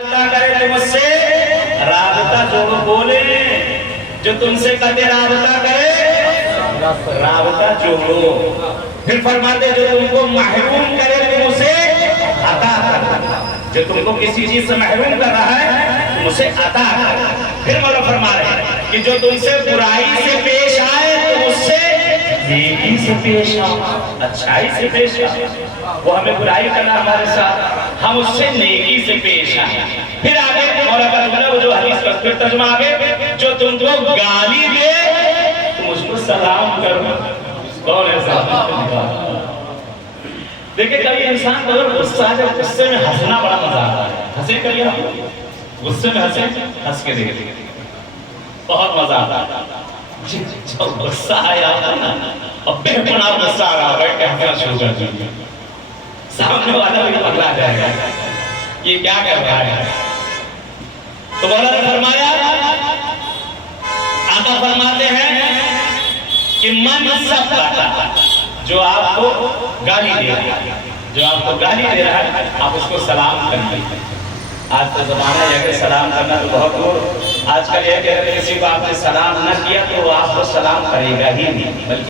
کرے تم اس سے رابطہ جوڑو، بولے جو تم سے کہتے رابطہ کرے رابطہ جوڑو. پھر فرماتے جو تم کو محروم کرے تم اسے عطا کر. جو تم کو کسی چیز سے محروم کر رہا ہے تم اسے عطا کر. پھر مولا فرما رہے ہیں کہ جو تم سے برائی سے پیش آئے تم اس سے نیکی سے پیش آؤ، اچھائی سے پیش آؤ. وہ ہمیں برائی کرنا ہمارے ساتھ، ہم اس سے نیکی سے پیش آئیں. پھر آگے مولا کا جملہ وہ جو حدیث کا پھر ترجمہ آگے، جو تم کو گالی دے تم اس کو سلام کرو. کون ہے صاحب؟ دیکھیں کبھی انسان کو اگر غصہ آ جائے، غصے میں ہنسنا بڑا مزہ آتا ہے. ہنسے کبھی آپ غصے میں ہنسے، ہنس کے دیکھیں بہت مزہ آتا ہے. جب غصہ آیا ہوتا نا اور بے پناہ غصہ آ رہا ہے کہ ہنسنا شروع کر دیجیے، سامنے والا بھی پکڑا جائے گا یہ کیا کر رہا ہے. تو مولا نے فرمایا، آقا فرماتے ہیں کہ من سبقتا، جو آپ کو گالی دے رہا ہے، جو آپ کو گالی دے رہا ہے آپ اس کو سلام کریں. آج تو زمانہ ہے کہ سلام کرنا تو بہت دور. آج کل یہ کہ اگر کسی کو آپ نے سلام نہ کیا تو وہ آپ کو سلام کرے گا ہی نہیں، بلکہ